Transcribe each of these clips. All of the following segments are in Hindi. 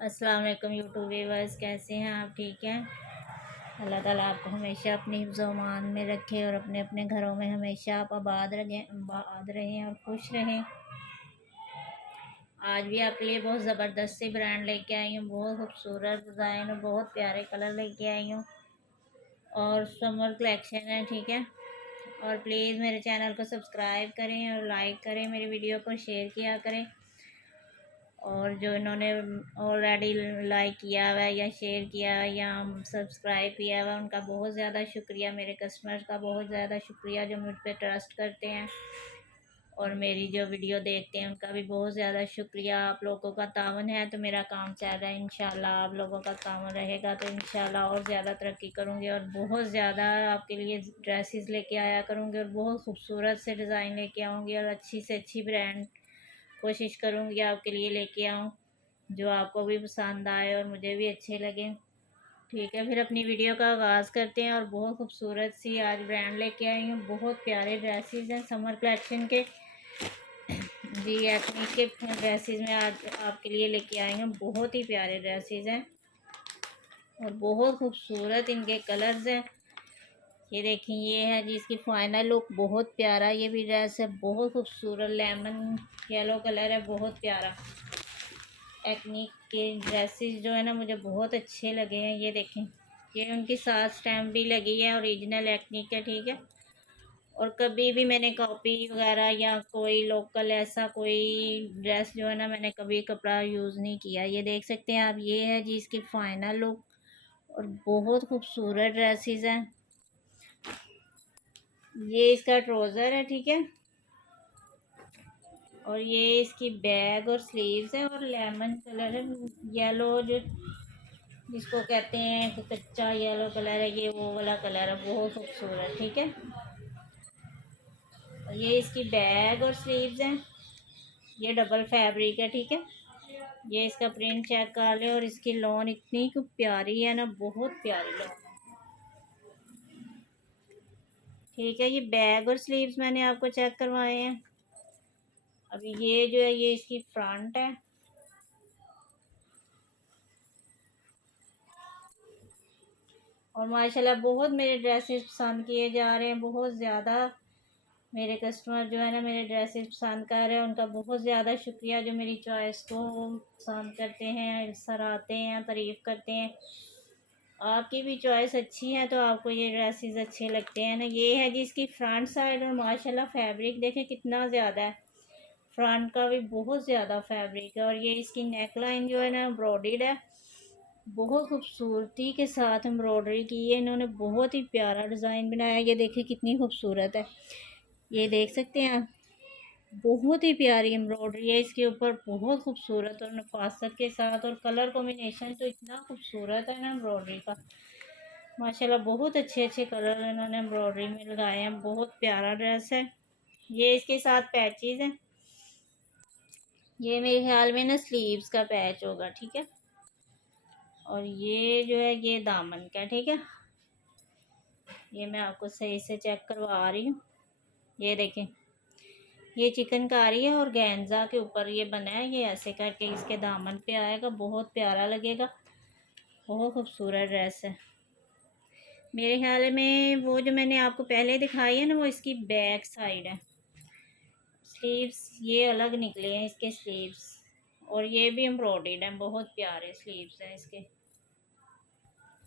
अस्सलाम वालेकुम यूट्यूब व्यूअर्स, कैसे हैं आप? ठीक हैं। अल्लाह ताला आपको हमेशा अपनी हिफ्ज़ व अमान में रखे और अपने अपने घरों में हमेशा आप आबाद रहें और खुश रहें। आज भी आपके लिए बहुत ज़बरदस्त सी ब्रांड लेके आई हूँ। बहुत खूबसूरत डिज़ाइन और बहुत प्यारे कलर लेके आई हूँ और समर कलेक्शन है, ठीक है। और प्लीज़ मेरे चैनल को सब्सक्राइब करें और लाइक करें, मेरी वीडियो को शेयर किया करें। और जो इन्होंने ऑलरेडी लाइक किया हुआ है या शेयर किया है या सब्सक्राइब किया हुआ है, उनका बहुत ज़्यादा शुक्रिया। मेरे कस्टमर्स का बहुत ज़्यादा शुक्रिया जो मुझ पे ट्रस्ट करते हैं और मेरी जो वीडियो देखते हैं, उनका भी बहुत ज़्यादा शुक्रिया। आप लोगों का तावन है तो मेरा काम चल रहा है। इंशाल्लाह आप लोगों का तावन रहेगा तो इंशाल्लाह और ज़्यादा तरक्की करूँगी और बहुत ज़्यादा आपके लिए ड्रेसेस लेके आया करूँगी और बहुत खूबसूरत से डिज़ाइन लेके आऊँगी और अच्छी से अच्छी ब्रांड कोशिश करूँगी आपके लिए लेके आऊँ जो आपको भी पसंद आए और मुझे भी अच्छे लगे, ठीक है। फिर अपनी वीडियो का आगाज़ करते हैं और बहुत खूबसूरत सी आज ब्रांड लेके आई हूँ। बहुत प्यारे ड्रेसेस हैं समर कलेक्शन के जी, एथनिक के ड्रेसेस में आज आपके लिए लेके आई हूँ। बहुत ही प्यारे ड्रेसेस हैं और बहुत खूबसूरत इनके कलर्स हैं। ये देखें, ये है जी इसकी फाइनल लुक। बहुत प्यारा ये भी ड्रेस है, बहुत खूबसूरत लेमन येलो कलर है, बहुत प्यारा। एथनिक के ड्रेसेस जो है ना मुझे बहुत अच्छे लगे हैं। ये देखें, ये उनकी साथ स्टैम्प भी लगी है, ओरिजिनल एथनिक है, ठीक है। और कभी भी मैंने कॉपी वगैरह या कोई लोकल ऐसा कोई ड्रेस जो है ना मैंने कभी कपड़ा यूज़ नहीं किया। ये देख सकते हैं आप, ये है जी इसकी फाइनल लुक और बहुत खूबसूरत ड्रेसेस हैं। ये इसका ट्राउज़र है, ठीक है। और ये इसकी बैग और स्लीव्स है और लेमन कलर है, येलो जो जिसको कहते हैं कि कच्चा येलो कलर है, ये वो वाला कलर है, बहुत खूबसूरत, ठीक है। और ये इसकी बैग और स्लीव्स हैं। ये डबल फैब्रिक है, ठीक है। ये इसका प्रिंट चेक कर ले और इसकी लॉन इतनी प्यारी है ना, बहुत प्यारी लॉन है, ठीक है। ये बैग और स्लीव्स मैंने आपको चेक करवाए हैं। अभी ये जो है ये इसकी फ्रंट है और माशाल्लाह बहुत मेरे ड्रेसेस पसंद किए जा रहे हैं। बहुत ज़्यादा मेरे कस्टमर जो है ना मेरे ड्रेसेस पसंद कर रहे हैं, उनका बहुत ज़्यादा शुक्रिया जो मेरी चॉइस को पसंद करते हैं, सराहते हैं, तारीफ़ करते हैं। आपकी भी चॉइस अच्छी है तो आपको ये ड्रेसेस अच्छे लगते हैं ना। ये है जी इसकी फ्रंट साइड और माशाल्लाह फैब्रिक देखें कितना ज़्यादा है। फ्रंट का भी बहुत ज़्यादा फैब्रिक है और ये इसकी नेक लाइन जो है ना एम्ब्रॉयडर्ड है, बहुत खूबसूरती के साथ एम्ब्रॉयडरी की है इन्होंने। बहुत ही प्यारा डिज़ाइन बनाया है। ये देखिए कितनी खूबसूरत है, ये देख सकते हैं आप। बहुत ही प्यारी एम्ब्रॉयडरी है इसके ऊपर, बहुत खूबसूरत और नफासत के साथ और कलर कॉम्बिनेशन तो इतना खूबसूरत है ना एम्ब्रॉयडरी का। माशाल्लाह बहुत अच्छे अच्छे कलर इन्होंने एम्ब्रॉयडरी में लगाए हैं। बहुत प्यारा ड्रेस है। ये इसके साथ पैचेस हैं। ये मेरे ख्याल में ना स्लीव्स का पैच होगा, ठीक है। और ये जो है ये दामन का, ठीक है। ये मैं आपको सही से चेक करवा रही हूँ। ये देखें, ये चिकनकारी है और गेंजा के ऊपर ये बना है। ये ऐसे करके इसके दामन पे आएगा, बहुत प्यारा लगेगा, बहुत खूबसूरत ड्रेस है। मेरे ख्याल में वो जो मैंने आपको पहले दिखाई है ना वो इसकी बैक साइड है। स्लीव्स ये अलग निकले हैं इसके स्लीव्स और ये भी एम्ब्रॉयडर्ड है, बहुत प्यारे स्लीव्स हैं इसके।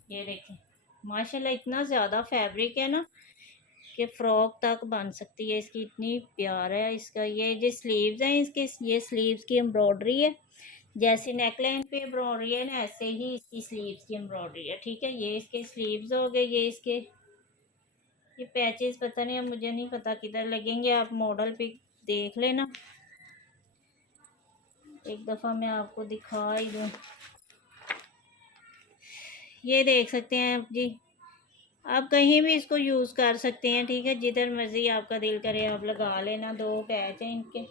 ये देखें, माशाल्लाह इतना ज़्यादा फैब्रिक है ना कि फ़्रॉक तक बन सकती है इसकी, इतनी प्यार है इसका। ये जो स्लीव्स हैं इसके, ये स्लीव्स की एम्ब्रॉयडरी है। जैसे नेकलाइन पे एम्ब्रॉयडरी है ना, ऐसे ही इसकी स्लीव्स की एम्ब्रॉयडरी है, ठीक है। ये इसके स्लीव्स हो गए। ये इसके ये पैचेस पता नहीं, अब मुझे नहीं पता किधर लगेंगे, आप मॉडल पिक देख लेना। एक दफ़ा मैं आपको दिखा ही दूँ। ये देख सकते हैं आप जी, आप कहीं भी इसको यूज़ कर सकते हैं, ठीक है। जिधर मर्ज़ी आपका दिल करे आप लगा लेना। दो पैच हैं इनके,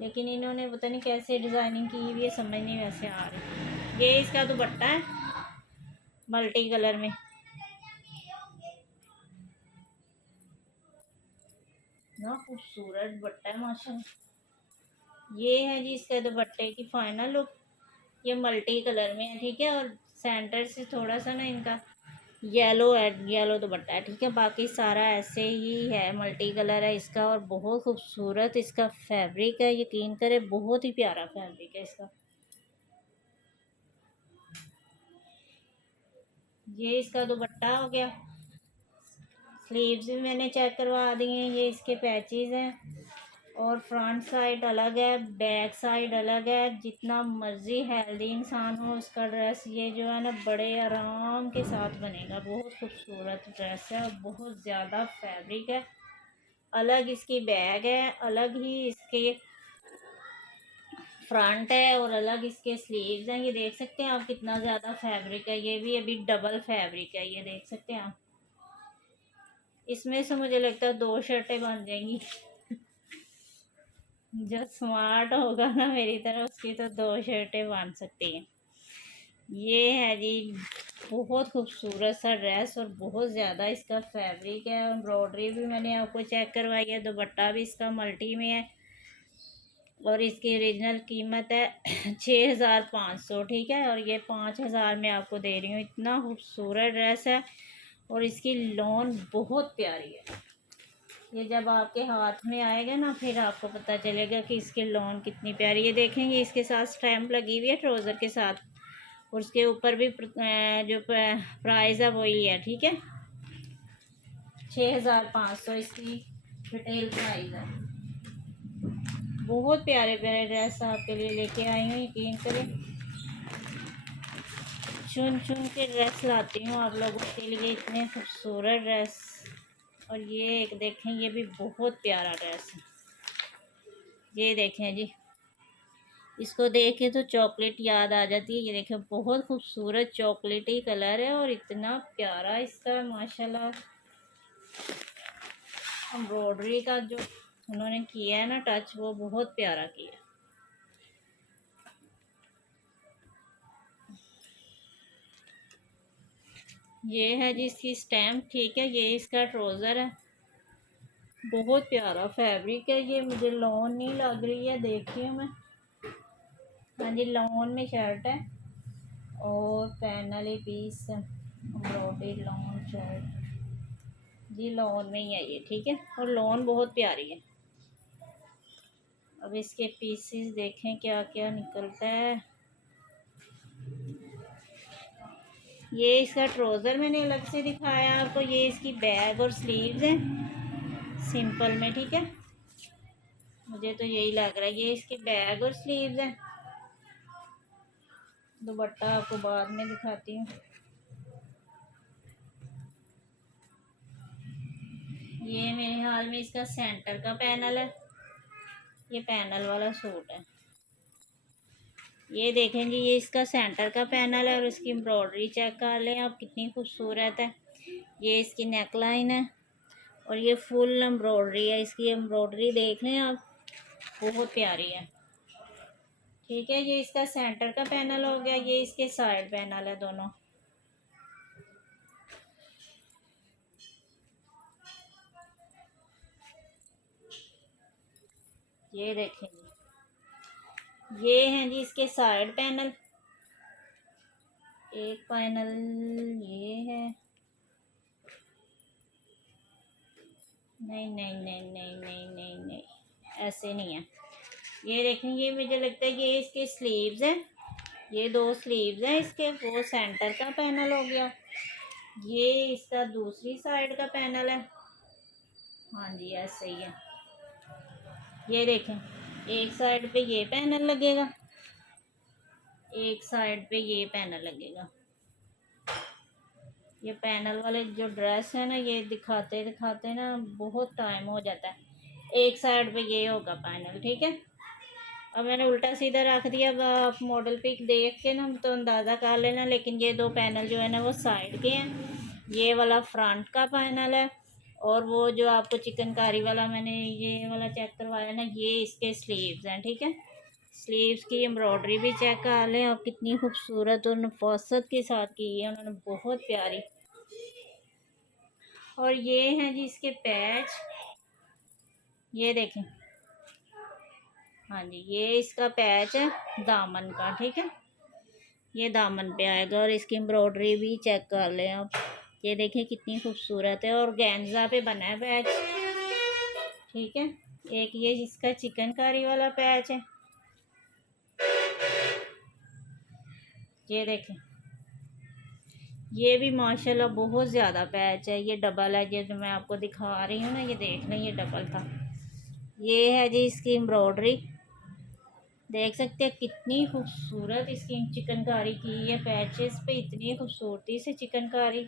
लेकिन इन्होंने पता नहीं कैसे डिज़ाइनिंग की हुई है, समझ नहीं वैसे आ रही। ये इसका दुपट्टा है मल्टी कलर में, ना खूबसूरत दुपट्टा है माशाल्लाह। ये है जी इसके दुपट्टे की फाइनल लुक ये मल्टी कलर में है, ठीक है। और सेंटर से थोड़ा सा ना इनका येलो है, येलो दुपट्टा है, ठीक है। बाकी सारा ऐसे ही है, मल्टी कलर है इसका। और बहुत खूबसूरत इसका फैब्रिक है, यकीन करें बहुत ही प्यारा फैब्रिक है इसका। ये इसका दुपट्टा हो गया। स्लीव्स भी मैंने चेक करवा दी हैं, ये इसके पैचेस हैं। और फ्रंट साइड अलग है, बैक साइड अलग है। जितना मर्जी हेल्दी इंसान हो उसका ड्रेस ये जो है ना बड़े आराम के साथ बनेगा। बहुत खूबसूरत ड्रेस है और बहुत ज़्यादा फैब्रिक है। अलग इसकी बैग है, अलग ही इसके फ्रंट है और अलग इसके स्लीव्स हैं। ये देख सकते हैं आप कितना ज़्यादा फैब्रिक है। ये भी अभी डबल फैब्रिक है, ये देख सकते हैं आप। इसमें से मुझे लगता है 2 शर्टें बन जाएंगी। जो स्मार्ट होगा ना मेरी तरह उसकी तो 2 शर्टें बन सकती हैं। ये है जी बहुत खूबसूरत सा ड्रेस और बहुत ज़्यादा इसका फैब्रिक है। एम्ब्रॉयडरी भी मैंने आपको चेक करवाई है, दुपट्टा भी इसका मल्टी में है। और इसकी ओरिजिनल कीमत है 6500, ठीक है। और ये 5000 में आपको दे रही हूँ। इतना खूबसूरत ड्रेस है और इसकी लॉन बहुत प्यारी है। ये जब आपके हाथ में आएगा ना फिर आपको पता चलेगा कि इसकी लॉन कितनी प्यारी है। देखेंगे इसके साथ स्टैम्प लगी हुई है ट्राउज़र के साथ। और उसके ऊपर भी जो प्राइस है वही है, ठीक है। 6500 इसकी रिटेल प्राइस है। बहुत प्यारे प्यारे ड्रेस आपके लिए लेके आई हूँ, यकीन करें चुन चुन के ड्रेस लाती हूँ आप लोगों के लिए, इतने खूबसूरत ड्रेस। और ये एक देखें, ये भी बहुत प्यारा ड्रेस है। ये देखें जी, इसको देख के तो चॉकलेट याद आ जाती है। ये देखें बहुत खूबसूरत चॉकलेटी कलर है और इतना प्यारा इसका माशाल्लाह एम्ब्रॉयडरी का जो उन्होंने किया है ना टच, वो बहुत प्यारा किया। ये है जी इसकी स्टैम्प, ठीक है। ये इसका ट्राउज़र है, बहुत प्यारा फैब्रिक है। ये मुझे लॉन नहीं लग रही है, देखती हूँ मैं। हाँ जी, लॉन में शर्ट है और panel piece embroidery lawn shirt जी, लॉन में ही है ये, ठीक है। और लॉन बहुत प्यारी है। अब इसके पीसेस देखें क्या क्या निकलता है। ये इसका ट्राउज़र मैंने अलग से दिखाया आपको। ये इसकी बैग और स्लीव्स हैं सिंपल में, ठीक है। मुझे तो यही लग रहा है। ये इसके बैग और स्लीव्स हैं। दुपट्टा आपको बाद में दिखाती हूँ। ये मेरे हाल में इसका सेंटर का पैनल है। ये पैनल वाला सूट है। ये देखें जी, ये इसका सेंटर का पैनल है और इसकी एम्ब्रॉयडरी चेक कर लें आप कितनी खूबसूरत है। ये इसकी नेक लाइन है और ये फुल एम्ब्रॉयडरी है। इसकी एम्ब्रॉयडरी देख लें आप, बहुत प्यारी है, ठीक है। ये इसका सेंटर का पैनल हो गया, ये इसके साइड पैनल है दोनों। ये देखें जी, ये हैं जी इसके साइड पैनल। एक पैनल ये है, नहीं नहीं नहीं नहीं नहीं नहीं नहीं, ऐसे नहीं है। ये देखें, ये मुझे लगता है ये इसके स्लीव्स हैं। ये 2 स्लीव्स हैं इसके, वो सेंटर का पैनल हो गया। ये इसका दूसरी साइड का पैनल है। हाँ जी, ऐसे ही है। ये देखें, एक साइड पे ये पैनल लगेगा, एक साइड पे ये पैनल लगेगा। ये पैनल वाले जो ड्रेस है ना, ये दिखाते दिखाते ना बहुत टाइम हो जाता है। एक साइड पे ये होगा पैनल, ठीक है। अब मैंने उल्टा सीधा रख दिया। अब आप मॉडल पिक देख के ना तो अंदाज़ा कर लेना। लेकिन ये 2 पैनल जो है ना वो साइड के हैं। ये वाला फ्रंट का पैनल है और वो जो आपको चिकनकारी वाला मैंने ये वाला चेक करवाया ना, ये इसके स्लीव्स हैं, ठीक है। स्लीव्स की एम्ब्रॉयडरी भी चेक कर लें और कितनी खूबसूरत और नफासत के साथ की है उन्होंने, बहुत प्यारी। और ये हैं जी इसके पैच, ये देखें। हाँ जी, ये इसका पैच है दामन का, ठीक है। ये दामन पे आएगा और इसकी एम्ब्रॉयडरी भी चेक कर लें आप। ये देखें कितनी खूबसूरत है और गेंजा पे बना है पैच। ठीक है, एक ये इसका चिकनकारी वाला पैच है। ये देखें, ये भी माशाल्लाह बहुत ज़्यादा पैच है। ये डबल है, ये जो मैं आपको दिखा रही हूँ ना, ये देख लें, ये डबल था। ये है जी इसकी एम्ब्रॉयडरी, देख सकते हैं कितनी खूबसूरत इसकी चिकनकारी की है। पैचेस पे इतनी खूबसूरती से चिकनकारी,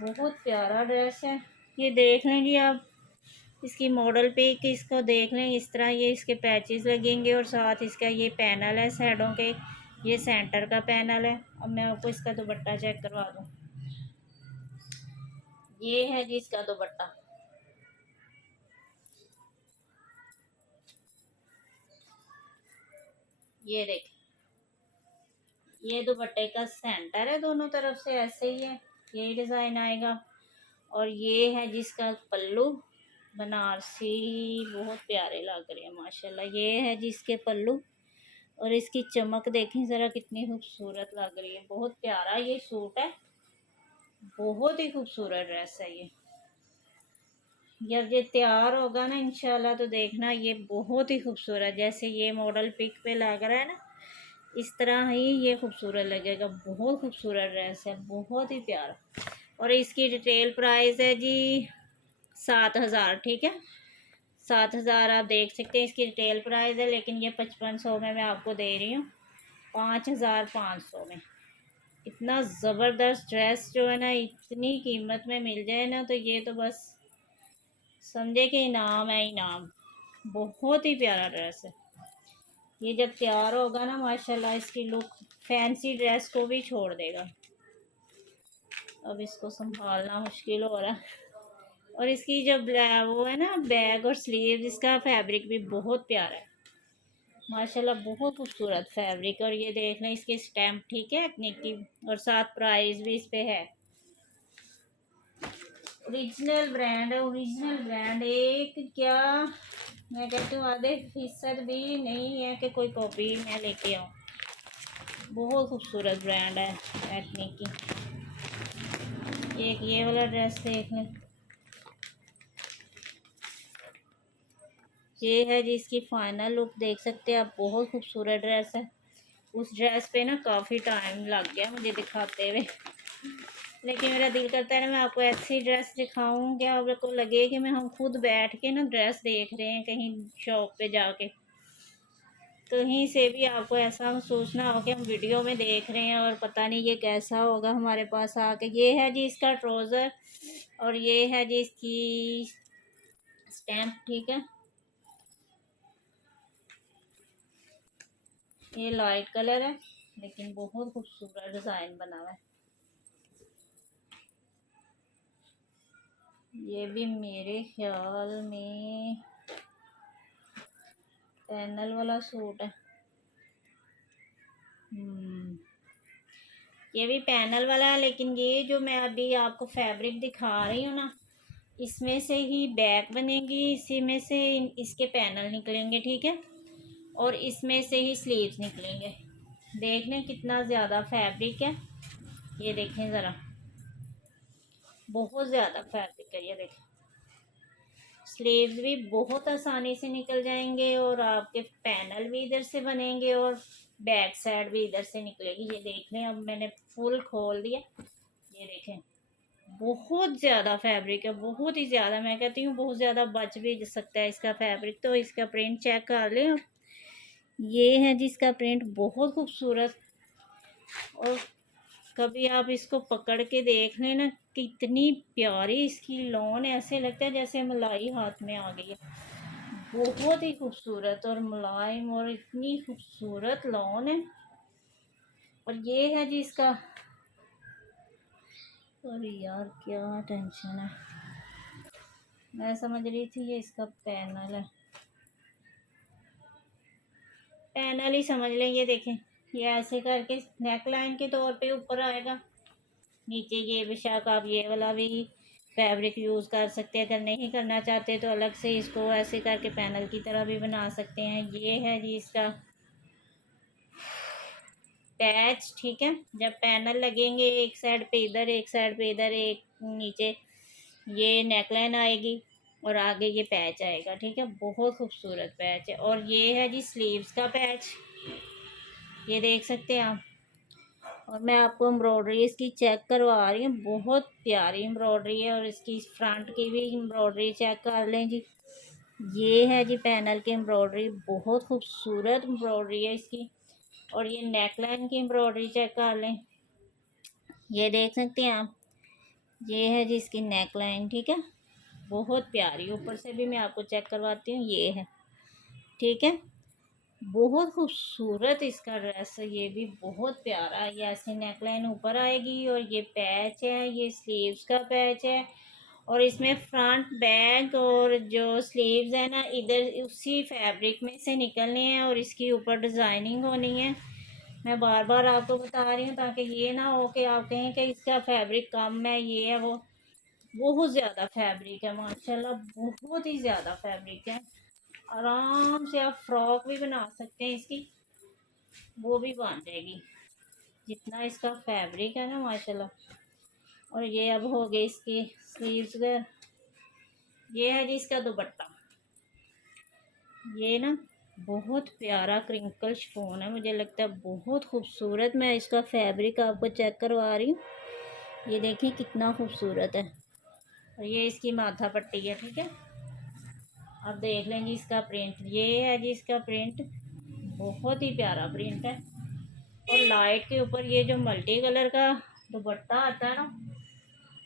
बहुत प्यारा ड्रेस है। ये देख लेंगे आप, इसकी मॉडल पे कि इसको देख लें, इस तरह ये इसके पैचेस लगेंगे और साथ इसका ये पैनल है साइडों के, ये सेंटर का पैनल है। अब मैं आपको इसका दुपट्टा चेक करवा दूँ। ये है जी इसका दुपट्टा, ये देख, ये दुपट्टे का सेंटर है, दोनों तरफ से ऐसे ही है, यही डिज़ाइन आएगा। और ये है जिसका पल्लू, बनारसी, बहुत प्यारे लग रहे हैं माशाल्लाह। ये है जिसके पल्लू और इसकी चमक देखें ज़रा कितनी खूबसूरत लग रही है। बहुत प्यारा ये सूट है, बहुत ही खूबसूरत ड्रेस है ये। जब ये तैयार होगा ना इंशाल्लाह तो देखना, ये बहुत ही खूबसूरत, जैसे ये मॉडल पिक पे लग रहा है ना, इस तरह ही ये खूबसूरत लगेगा। बहुत खूबसूरत ड्रेस है, बहुत ही प्यारा। और इसकी रिटेल प्राइस है जी 7,000। ठीक है, 7,000 आप देख सकते हैं इसकी रिटेल प्राइस है, लेकिन ये 5500 में मैं आपको दे रही हूँ, 5,500 में। इतना ज़बरदस्त ड्रेस जो है ना, इतनी कीमत में मिल जाए ना, तो ये तो बस समझे कि इनाम है, इनाम। बहुत ही प्यारा ड्रेस है ये। जब तैयार होगा ना माशाल्लाह, इसकी लुक फैंसी ड्रेस को भी छोड़ देगा। अब इसको संभालना मुश्किल हो रहा है। और इसकी जो वो है ना बैग और स्लीव, इसका फैब्रिक भी बहुत प्यारा है माशाल्लाह, बहुत खूबसूरत फैब्रिक। और ये देख लें इसके स्टैम्प, ठीक है, एथनिक की, और साथ प्राइस भी इस पे है। ओरिजिनल ब्रांड है, ओरिजिनल ब्रांड। एक क्या मैं कहती हूँ, आधे फीसद भी नहीं है कि कोई कॉपी मैं लेके आऊँ। बहुत खूबसूरत ब्रांड है एथनिक की। एक ये वाला ड्रेस देख लें, ये है जी इसकी फाइनल लुक, देख सकते हैं आप, बहुत खूबसूरत ड्रेस है। उस ड्रेस पे ना काफ़ी टाइम लग गया मुझे दिखाते हुए, लेकिन मेरा दिल करता है ना मैं आपको ऐसी ड्रेस दिखाऊं कि आपको लगे कि मैं हम खुद बैठ के ना ड्रेस देख रहे हैं कहीं शॉप पे जाके, कहीं से भी आपको ऐसा महसूस ना हो कि हम वीडियो में देख रहे हैं और पता नहीं ये कैसा होगा हमारे पास आके। ये है जी इसका ट्राउज़र और ये है जी इसकी स्टैम्प। ठीक है, ये लाइट कलर है लेकिन बहुत खूबसूरत डिज़ाइन बना हुआ है। ये भी मेरे ख्याल में पैनल वाला सूट है। ये भी पैनल वाला है, लेकिन ये जो मैं अभी आपको फैब्रिक दिखा रही हूँ ना, इसमें से ही बैक बनेगी, इसी में से इसके पैनल निकलेंगे। ठीक है, और इसमें से ही स्लीव्स निकलेंगे। देख लें कितना ज़्यादा फैब्रिक है, ये देखें ज़रा, बहुत ज़्यादा फैब्रिक है। ये देखें, स्लीव्स भी बहुत आसानी से निकल जाएंगे और आपके पैनल भी इधर से बनेंगे और बैक साइड भी इधर से निकलेगी। ये देख लें, अब मैंने फुल खोल दिया, ये देखें, बहुत ज़्यादा फैब्रिक है, बहुत ही ज़्यादा। मैं कहती हूँ बहुत ज़्यादा बच भी सकता है इसका फैब्रिक। तो इसका प्रिंट चेक कर लें, ये है जिसका प्रिंट बहुत खूबसूरत। और कभी आप इसको पकड़ के देख लें ना, कितनी प्यारी इसकी लॉन है, ऐसे लगता है जैसे मलाई हाथ में आ गई है। बहुत ही खूबसूरत और मुलायम और इतनी खूबसूरत लॉन है। और ये है जी इसका, अरे यार क्या टेंशन है, मैं समझ रही थी ये इसका पैनल है, पैनल ही समझ लें। ये देखें, ये ऐसे करके नेक लाइन के तौर पे ऊपर आएगा, नीचे ये बेशक आप ये वाला भी फैब्रिक यूज़ कर सकते हैं। अगर नहीं करना चाहते तो अलग से इसको ऐसे करके पैनल की तरह भी बना सकते हैं। ये है जी इसका पैच, ठीक है। जब पैनल लगेंगे एक साइड पे इधर, एक साइड पे इधर, एक नीचे ये नेकलाइन आएगी और आगे ये पैच आएगा, ठीक है। बहुत खूबसूरत पैच है। और ये है जी स्लीव्स का पैच, ये देख सकते हैं आप। और मैं आपको एम्ब्रॉयडरी इसकी चेक करवा रही हूँ, बहुत प्यारी एम्ब्रॉयडरी है। और इसकी फ्रंट की भी एम्ब्रॉयडरी चेक कर लें जी। ये है जी पैनल की एम्ब्रॉयडरी, बहुत खूबसूरत एम्ब्रॉयडरी है इसकी। और ये नेकलाइन की एम्ब्रॉयडरी चेक कर लें, ये देख सकते हैं आप। ये है जी इसकी नेकलाइन, ठीक है। बहुत प्यारी, ऊपर से भी मैं आपको चेक करवाती हूँ, ये है, ठीक है। बहुत खूबसूरत इसका ड्रेस है, ये भी बहुत प्यारा। ये ऐसी नेकलाइन ऊपर आएगी और ये पैच है, ये स्लीव्स का पैच है। और इसमें फ्रंट बैक और जो स्लीव्स है ना, इधर उसी फैब्रिक में से निकलने हैं और इसकी ऊपर डिज़ाइनिंग होनी है। मैं बार बार आपको बता रही हूँ ताकि ये ना हो कि आप कहें कि इसका फैब्रिक कम है, ये है वो। बहुत ज़्यादा फैब्रिक है माशाल्लाह, बहुत ही ज़्यादा फैब्रिक है। आराम से आप फ्रॉक भी बना सकते हैं इसकी, वो भी बन जाएगी, जितना इसका फैब्रिक है ना माशाल्लाह। और ये अब हो गई इसकी स्लीव्स का। ये है जी इसका दुपट्टा, ये ना बहुत प्यारा क्रिंकल शिफॉन है, मुझे लगता है बहुत खूबसूरत। मैं इसका फैब्रिक आपको चेक करवा रही हूँ, ये देखिए कितना खूबसूरत है। और ये इसकी माथा पट्टी है, ठीक है। अब देख लें जी इसका प्रिंट, ये है जी इसका प्रिंट, बहुत ही प्यारा प्रिंट है। और लाइट के ऊपर ये जो मल्टी कलर का दुपट्टा आता है ना,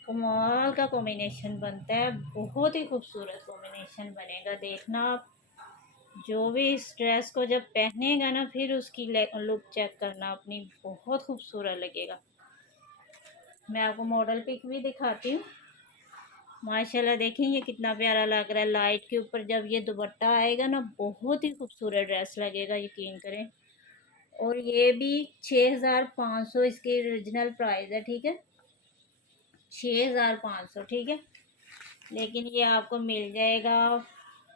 कमाल का कॉम्बिनेशन बनता है, बहुत ही खूबसूरत कॉम्बिनेशन बनेगा। देखना आप जो भी इस ड्रेस को जब पहनेगा ना, फिर उसकी लुक चेक करना अपनी, बहुत खूबसूरत लगेगा। मैं आपको मॉडल पिक भी दिखाती हूँ। माशाल्लाह देखें ये कितना प्यारा लग रहा है लाइट के ऊपर। जब ये दुपट्टा आएगा ना, बहुत ही खूबसूरत ड्रेस लगेगा, यकीन करें। और ये भी 6500 इसकी ओरिजिनल प्राइस है, ठीक है। 6500, ठीक है। लेकिन ये आपको मिल जाएगा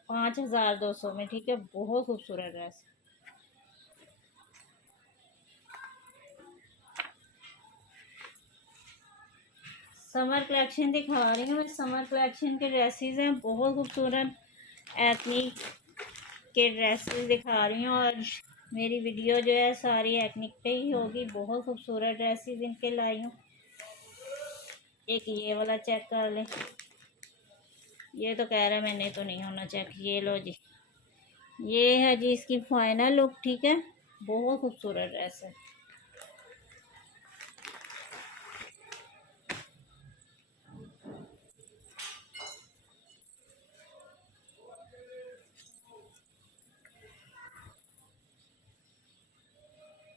5200 में, ठीक है। बहुत खूबसूरत ड्रेस। समर कलेक्शन दिखा रही हूँ मैं, समर कलेक्शन के ड्रेसेस हैं बहुत खूबसूरत, एथनिक के ड्रेसेस दिखा रही हूँ। और मेरी वीडियो जो है सारी एथनिक पे ही होगी, बहुत खूबसूरत ड्रेसेस इनके लाई हूँ। एक ये वाला चेक कर लें, ये तो कह रहा है मैंने तो नहीं होना चेक, ये लो जी, ये है जी इसकी फाइनल लुक, ठीक है। बहुत खूबसूरत ड्रेस है।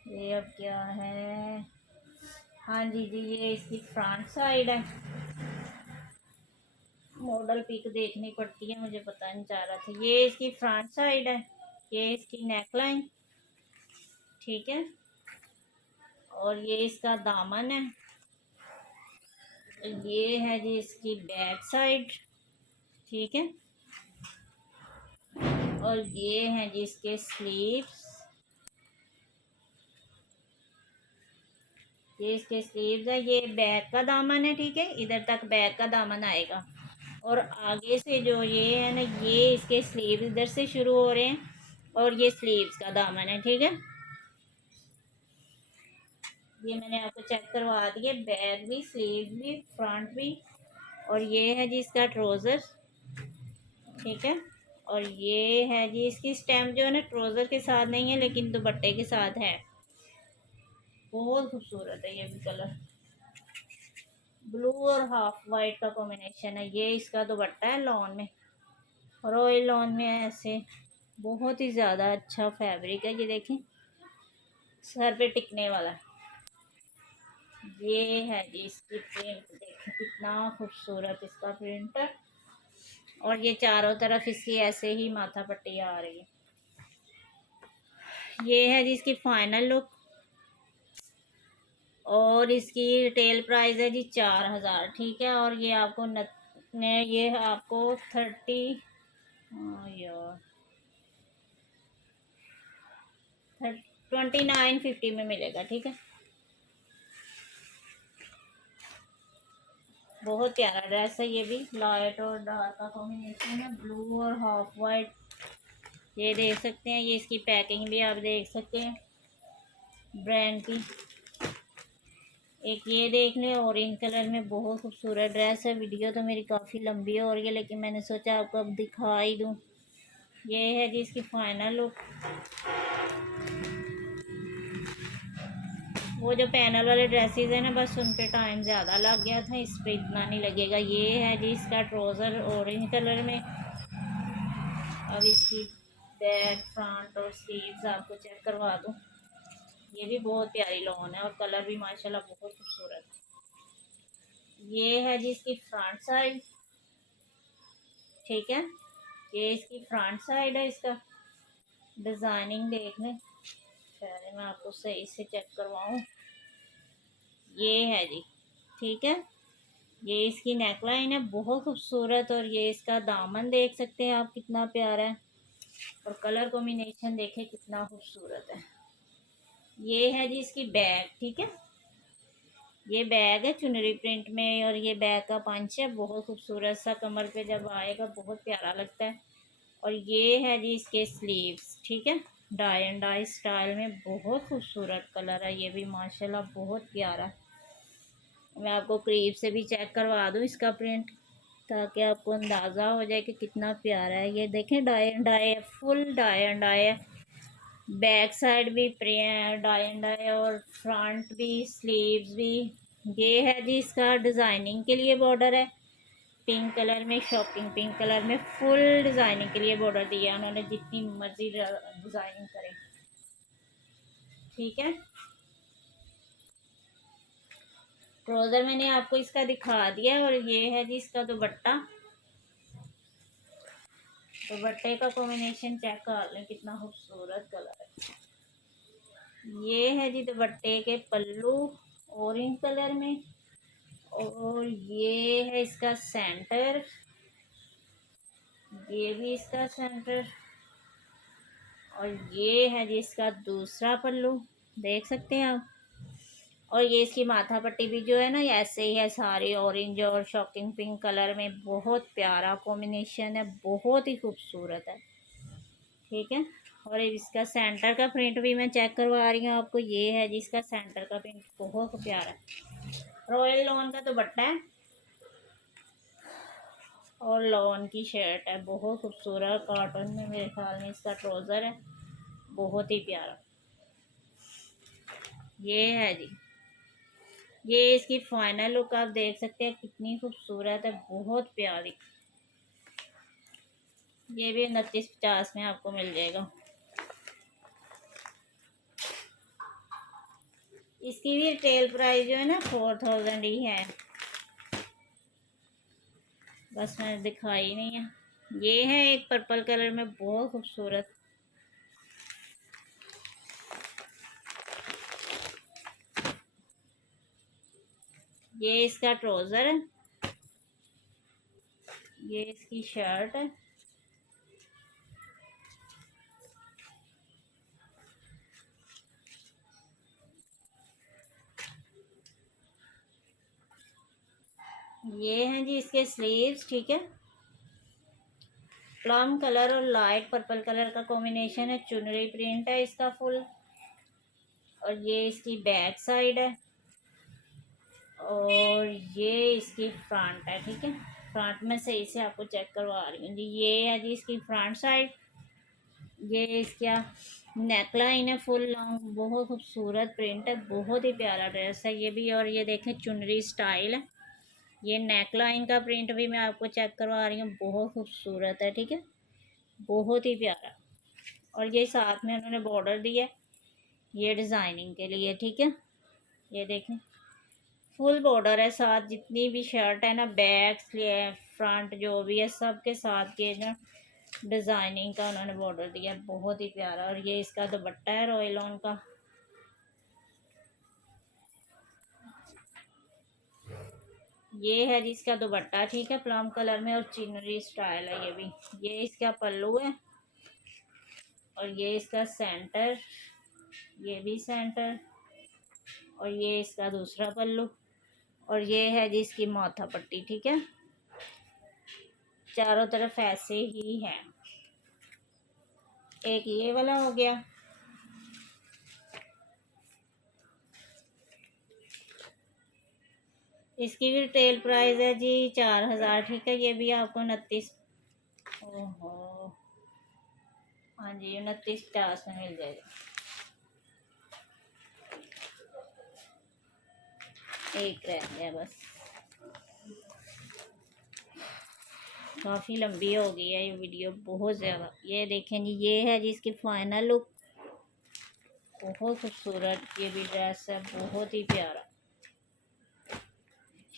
ये अब क्या है, हाँ जी जी, ये इसकी फ्रंट साइड है। मॉडल पिक देखनी पड़ती है, मुझे पता नहीं चल रहा था। ये इसकी फ्रंट साइड है, ये इसकी नेकलाइन, ठीक है। और ये इसका दामन है, ये है जी इसकी बैक साइड, ठीक है। और ये हैं जी इसके स्लीव्स, ये इसके स्लीव्स है। ये बैक का दामन है, ठीक है, इधर तक बैक का दामन आएगा। और आगे से जो ये है ना, ये इसके स्लीव इधर से शुरू हो रहे हैं और ये स्लीव्स का दामन है, ठीक है। ये मैंने आपको चेक करवा दिए, बैक भी, स्लीव भी, फ्रंट भी। और ये है जी इसका ट्राउज़र, ठीक है। और ये है जी इसकी स्टैम्प, जो है ना ट्राउज़र के साथ नहीं है लेकिन दुपट्टे के साथ है। बहुत खूबसूरत है ये भी कलर, ब्लू और हाफ वाइट का कॉम्बिनेशन है। ये इसका दुपट्टा है लॉन में, रॉयल लॉन में है ऐसे। बहुत ही ज़्यादा अच्छा फैब्रिक है, ये देखें सर पे टिकने वाला। ये है जी इसकी प्रिंट, देखें कितना खूबसूरत इसका प्रिंट है। और ये चारों तरफ इसकी ऐसे ही माथा पट्टी आ रही है। ये है जी इसकी फाइनल लुक। और इसकी रिटेल प्राइस है जी 4000, ठीक है। और ये आपको ये आपको 30, यार 2950 में मिलेगा, ठीक है। बहुत प्यारा ड्रेस है ये भी, लाइट और डार्क का कॉम्बिनेशन है, ब्लू और हाफ वाइट। ये देख सकते हैं, ये इसकी पैकिंग भी आप देख सकते हैं ब्रांड की। एक ये देख लें ऑरेंज कलर में, बहुत खूबसूरत ड्रेस है। वीडियो तो मेरी काफ़ी लंबी हो रही है, लेकिन मैंने सोचा आपको अब दिखा ही दूँ। ये है जी इसकी फाइनल लुक। वो जो पैनल वाले ड्रेसेस हैं ना, बस उन पे टाइम ज़्यादा लग गया था, इस पर इतना नहीं लगेगा। ये है जी इसका ट्राउज़र ऑरेंज कलर में। अब इसकी बैक, फ्रंट और स्लीव्स आपको चेक करवा दूँ। ये भी बहुत प्यारी लॉन है और कलर भी माशाल्लाह बहुत खूबसूरत है। ये है जी इसकी फ्रंट साइड, ठीक है। ये इसकी फ्रंट साइड है। इसका डिज़ाइनिंग देख लें, पहले मैं आपको सही से चेक करवाऊँ। ये है जी, ठीक है। ये इसकी नेकलाइन है, बहुत खूबसूरत। और ये इसका दामन देख सकते हैं आप, कितना प्यारा है। और कलर कॉम्बिनेशन देखें कितना खूबसूरत है। ये है जी इसकी बैग, ठीक है। ये बैग है चुनरी प्रिंट में, और ये बैग का पंच है, बहुत खूबसूरत सा, कमर पे जब आएगा बहुत प्यारा लगता है। और ये है जी इसके स्लीव्स, ठीक है, डाई एंड डाई स्टाइल में, बहुत खूबसूरत कलर है ये भी माशाल्लाह, बहुत प्यारा। मैं आपको करीब से भी चेक करवा दूँ इसका प्रिंट, ताकि आपको अंदाज़ा हो जाए कि कितना प्यारा है। ये देखें डाई एंड डाई है, फुल डाई एंड डाई है। बैक साइड भी डाई एंड डाई है, और फ्रंट भी, स्लीव्स भी। ये है जी इसका डिज़ाइनिंग के लिए बॉर्डर है, पिंक कलर में, शॉकिंग पिंक कलर में, फुल डिज़ाइनिंग के लिए बॉर्डर दिया उन्होंने, जितनी मर्जी डिज़ाइनिंग करें, ठीक है। ट्राउज़र मैंने आपको इसका दिखा दिया। और ये है जी इसका दुपट्टा। दुपट्टे का कॉम्बिनेशन चेक कर लें, कितना खूबसूरत कलर है। ये है जी दुपट्टे के पल्लू, ऑरेंज कलर में। और ये है इसका सेंटर, ये भी इसका सेंटर। और ये है जी इसका दूसरा पल्लू, देख सकते हैं आप। और ये इसकी माथा पट्टी भी जो है ना, ऐसे ही है सारी, ऑरेंज और शॉकिंग पिंक कलर में, बहुत प्यारा कॉम्बिनेशन है, बहुत ही खूबसूरत है, ठीक है। और इसका सेंटर का प्रिंट भी मैं चेक करवा रही हूँ आपको। ये है जिसका सेंटर का प्रिंट बहुत प्यारा है। रॉयल लॉन का दुपट्टा है और लॉन की शर्ट है, बहुत खूबसूरत कॉटन में, मेरे ख्याल में इसका ट्राउज़र है, बहुत ही प्यारा। ये है जी, ये इसकी फाइनल लुक आप देख सकते हैं, कितनी खूबसूरत है, बहुत प्यारी। ये भी 2950 में आपको मिल जाएगा। इसकी भी रिटेल प्राइस जो है ना 4000 ही है, बस मैंने दिखाई नहीं है। ये है एक पर्पल कलर में, बहुत खूबसूरत। ये इसका ट्राउज़र है, ये इसकी शर्ट है। ये हैं जी इसके स्लीव्स, ठीक है। प्लम कलर और लाइट पर्पल कलर का कॉम्बिनेशन है, चुनरी प्रिंट है इसका फुल। और ये इसकी बैक साइड है, और ये इसकी फ्रंट है, ठीक है। फ्रंट में सही से आपको चेक करवा रही हूँ जी। ये है जी इसकी फ्रंट साइड। ये इसका नेक लाइन है फुल लॉन्ग, बहुत खूबसूरत प्रिंट है, बहुत ही प्यारा ड्रेस है ये भी। और ये देखें चुनरी स्टाइल है। ये नेक लाइन का प्रिंट भी मैं आपको चेक करवा रही हूँ, बहुत खूबसूरत है, ठीक है, बहुत ही प्यारा। और ये साथ में उन्होंने बॉर्डर दिया है ये डिज़ाइनिंग के लिए, ठीक है। ये देखें फुल बॉर्डर है साथ, जितनी भी शर्ट है ना, बैक फ्रंट जो भी है, सब के साथ के ना डिज़ाइनिंग का उन्होंने बॉर्डर दिया है, बहुत ही प्यारा। और ये इसका दुपट्टा है रॉयल ऑन का। ये है जिसका दुपट्टा, ठीक है, प्लम कलर में और चिनरी स्टाइल है ये भी। ये इसका पल्लू है, और ये इसका सेंटर। ये भी सेंटर, और ये इसका दूसरा पल्लू, और ये है जी इसकी माथा पट्टी। ठीक है, चारों तरफ ऐसे ही है। एक ये वाला हो गया। इसकी भी रिटेल प्राइस है जी 4000। ठीक है, ये भी आपको 29, ओहो, हाँ जी 2950 में मिल जाएगा। एक रह गया बस, काफ़ी लंबी हो गई है ये वीडियो बहुत ज़्यादा। ये देखें जी, ये है जी इसकी फाइनल लुक, बहुत खूबसूरत ये भी ड्रेस है, बहुत ही प्यारा।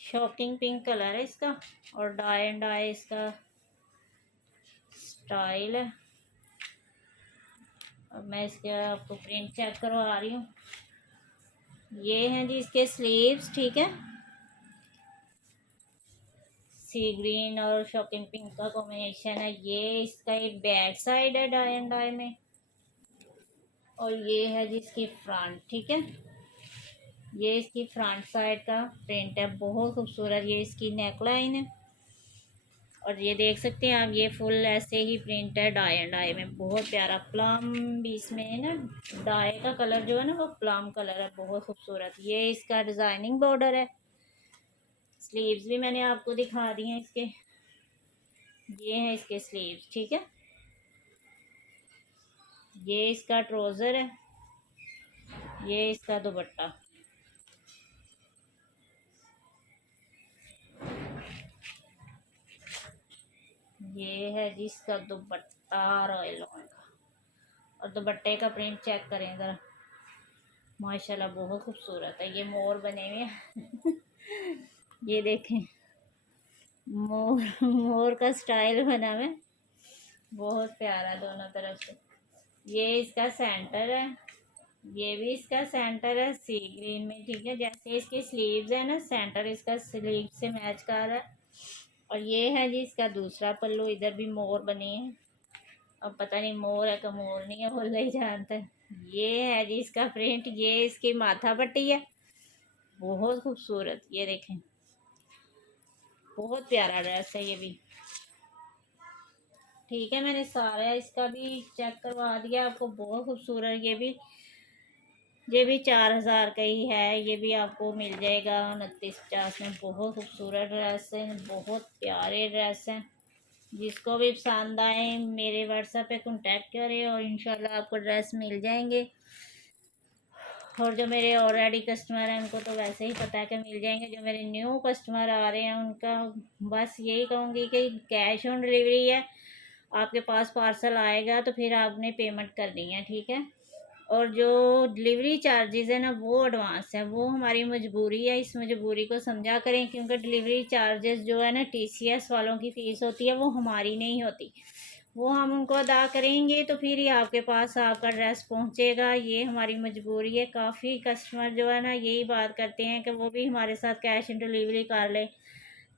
शॉकिंग पिंक कलर है इसका, और डाई एंड डाई इसका स्टाइल है। अब मैं इसके आपको प्रिंट चेक करवा रही हूँ। ये हैं जी इसके स्लीव्स। ठीक है, सी ग्रीन और शॉकिंग पिंक का कॉम्बिनेशन है। ये इसका एक बैक साइड है डाई एंड डाई में, और ये है जी इसकी फ्रंट। ठीक है, ये इसकी फ्रंट साइड का प्रिंट है, बहुत खूबसूरत। ये इसकी नेकलाइन है, और ये देख सकते हैं आप, ये फुल ऐसे ही प्रिंट है डाई एंड डाई में, बहुत प्यारा। प्लम भी इसमें है ना, डाई का कलर जो है ना वो प्लम कलर है, बहुत खूबसूरत। ये इसका डिज़ाइनिंग बॉर्डर है। स्लीव्स भी मैंने आपको दिखा दी हैं इसके, ये हैं इसके स्लीव्स। ठीक है, ये इसका ट्राउज़र है, ये इसका दुपट्टा। ये है जिसका दुपट्टा रॉयल लॉन का, और दुपट्टे का प्रिंट चेक करें ज़रा, माशाल्लाह बहुत खूबसूरत है। ये मोर बने हुए हैं ये देखें, मोर मोर का स्टाइल बना हुआ है, बहुत प्यारा दोनों तरफ से। ये इसका सेंटर है, ये भी इसका सेंटर है सी ग्रीन में। ठीक है, जैसे इसकी स्लीव्स है ना, सेंटर इसका स्लीव से मैच कर रहा है। और ये है जी इसका दूसरा पल्लू, इधर भी मोर बने हैं। अब पता नहीं मोर है का मोर नहीं है, वो ही जानता है। ये है जी इसका प्रिंट, ये इसकी माथा पट्टी है, बहुत खूबसूरत। ये देखें, बहुत प्यारा ड्रेस है ये भी। ठीक है, मैंने सारा इसका भी चेक करवा दिया आपको, बहुत खूबसूरत। ये भी 4000 का ही है, ये भी आपको मिल जाएगा 2950 में। बहुत खूबसूरत ड्रेस है, बहुत प्यारे ड्रेस हैं। जिसको भी पसंद आए मेरे व्हाट्सएप पे कांटेक्ट करें, और इंशाल्लाह आपको ड्रेस मिल जाएंगे। और जो मेरे ऑलरेडी कस्टमर हैं उनको तो वैसे ही पता है कि मिल जाएंगे। जो मेरे न्यू कस्टमर आ रहे हैं उनका बस यही कहूँगी कि कैश ऑन डिलीवरी है, आपके पास पार्सल आएगा तो फिर आपने पेमेंट करनी है। ठीक है, और जो डिलीवरी चार्जेस है ना वो एडवांस है, वो हमारी मजबूरी है, इस मजबूरी को समझा करें। क्योंकि डिलीवरी चार्जेस जो है ना TCS वालों की फ़ीस होती है, वो हमारी नहीं होती, वो हम उनको अदा करेंगे तो फिर ही आपके पास आपका ड्रेस पहुंचेगा। ये हमारी मजबूरी है। काफ़ी कस्टमर जो है ना यही बात करते हैं कि वो भी हमारे साथ कैश ऑन डिलीवरी कर ले,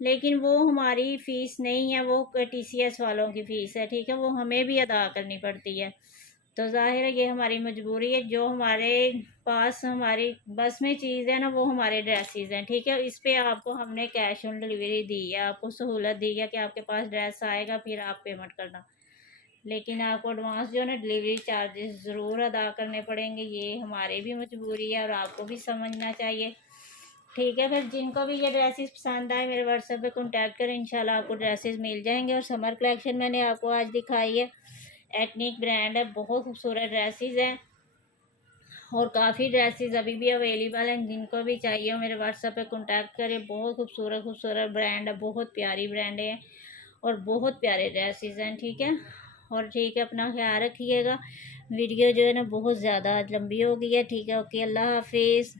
लेकिन वो हमारी फ़ीस नहीं है, वो TCS वालों की फ़ीस है। ठीक है, वो हमें भी अदा करनी पड़ती है। तो ज़ाहिर है ये हमारी मजबूरी है। जो हमारे पास हमारी बस में चीज़ है ना वो हमारे ड्रेसेस हैं। ठीक है, इस पे आपको हमने कैश ऑन डिलीवरी दी है, आपको सहूलत दी है कि आपके पास ड्रेस आएगा फिर आप पेमेंट करना, लेकिन आपको एडवांस जो है ना डिलीवरी चार्जेस ज़रूर अदा करने पड़ेंगे। ये हमारी भी मजबूरी है और आपको भी समझना चाहिए। ठीक है, फिर जिनको भी ये ड्रेसेस पसंद आए मेरे व्हाट्सएप पे कांटेक्ट करें, इंशाल्लाह आपको ड्रेसेस मिल जाएंगे। और समर कलेक्शन मैंने आपको आज दिखाई है, एथनिक ब्रांड है, बहुत खूबसूरत ड्रेसेस हैं, और काफ़ी ड्रेसेस अभी भी अवेलेबल हैं। जिनको भी चाहिए हो मेरे व्हाट्सएप पे कांटेक्ट करें। बहुत खूबसूरत खूबसूरत ब्रांड है, बहुत प्यारी ब्रांड है, और बहुत प्यारे ड्रेसेस हैं। ठीक है, और ठीक है, अपना ख्याल रखिएगा। वीडियो जो है ना बहुत ज़्यादा लंबी हो गई है। ठीक है, ओके, अल्लाह हाफिज़।